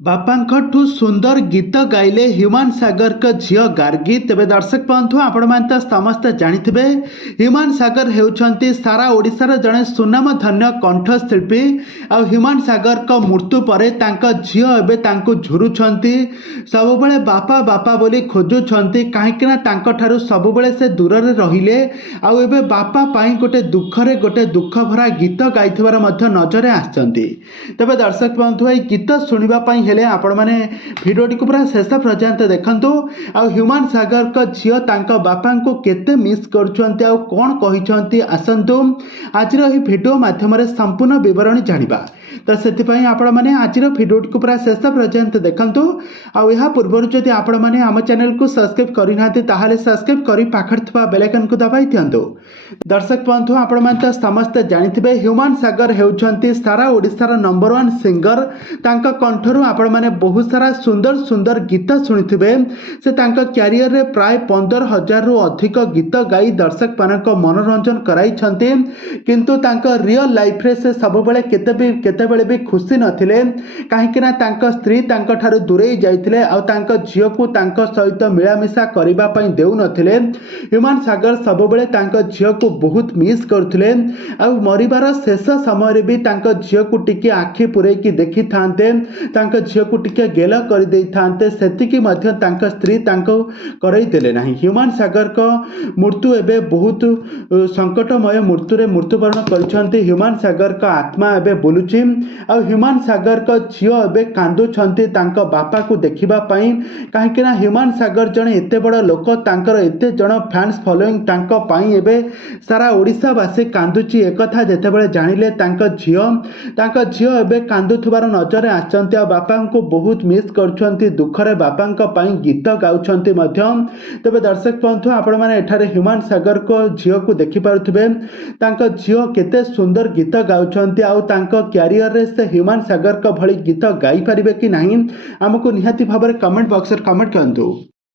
बापाठू सुंदर गीत गाइले ह्यूमान सागर का झील गार्गी। तेरे दर्शक बंधु आपण मैंने समस्ते जानिथिबे ह्यूमान सागर हेउछंती सारा ओडिशार जड़े सुनाम धन्य कंठशिल्पी। आ ह्यूमान सागर का मृत्यु पर तांका झील एबे तांको झुरुछंती सब बेले बापा बापा बोली खोजुछंती कहीं तांको सब बेले से दूर रे रहिले। आउ एबे बापा पाई गोटे दुख भरा गीत गाइथिबार मध्य नजर आछंती। तबे दर्शक बंधु ए गीत सुनिबा पाई हेले आपण माने भिडियोटी को पूरा शेष पर्यंत देखंतु। आ ह्यूमान सागर का झील तांका बापा को केते मिस करछंती आ कोन कहिछंती आसंतु आजिर एही भिडियो माध्यम रे संपूर्ण विवरण जानिबा। तो से आपण मैंने आज भिडियोटी को पूरा शेष पर्यंत देखंतु। आ पूर्व जदि आपण मैंने आम चैनल को सब्सक्राइब करना ताहले सब्सक्राइब कर पाखर थिबा बेल आइकन को दबाई दियंतु। दर्शक बंधु आपण मैंने समस्त जानिथिबे ह्यूमान सागर हेउछंती सारा ओडिशार नंबर 1 सिंगर। तांका कंठरू आपण मैंने बहुत सारा सुंदर सुंदर गीत शुणिथिबे। से तांका क्यारियर रे प्राय 15,000 रु अधिक गीत गाई दर्शक मानक मनोरंजन कराइछंती। किंतु तांका रियल लाइफ रे से सब बेले केतेबेले भी खुशी नथिले कहीं तांका स्त्री तांका ठारू दूरे जाइथिले आ तांका झियो को तांका सहित मिलामिशा करिबा पई देउ नथिले। ह्यूमान सागर सब बेले तांका झियो को बहुत मिस करथिले आ मरिबार शेष समय रे भी तांका झियो को टिके आखि पुरे की देखि थांते तांका झियो को टिके गेल कर देई थांते सेतिकी मध्य तांका स्त्री तांको करई देले नाही। ह्यूमान सागर को मृत्यु एबे बहुत संकटमय मृत्यु रे मृत्युवरण करिसंती। ह्यूमान सागर का आत्मा एबे बोलुची आ ह्यूमान सागर का झील एबे कांदुछंती तांका बापा को देखिबा पई कहीं ह्यूमान सागर जने एते बड़ लोक तांकर एते जण फैंस फॉलोइंग तांका पई एबे सारा ओडिशावासी कांदुची एकथा जेतेबेले जानिले तांका झील एबे कांदुथबार नजर आछंती आ बापा को बहुत मिस करछंती दुखरे बापा पई गीत गाउछंती मध्य। तबे दर्शक बंधु आपण माने एठारे ह्यूमान सागर को झील को देखि पारुथिबे तांका झील केते सुंदर गीत गाउछंती आ तांका क्यारियर रे से ह्यूमान सागर का भली गीत गाई पारिबे कि नहीं आमको निहाती भाव कमेंट बॉक्स रे कमेंट करंतु।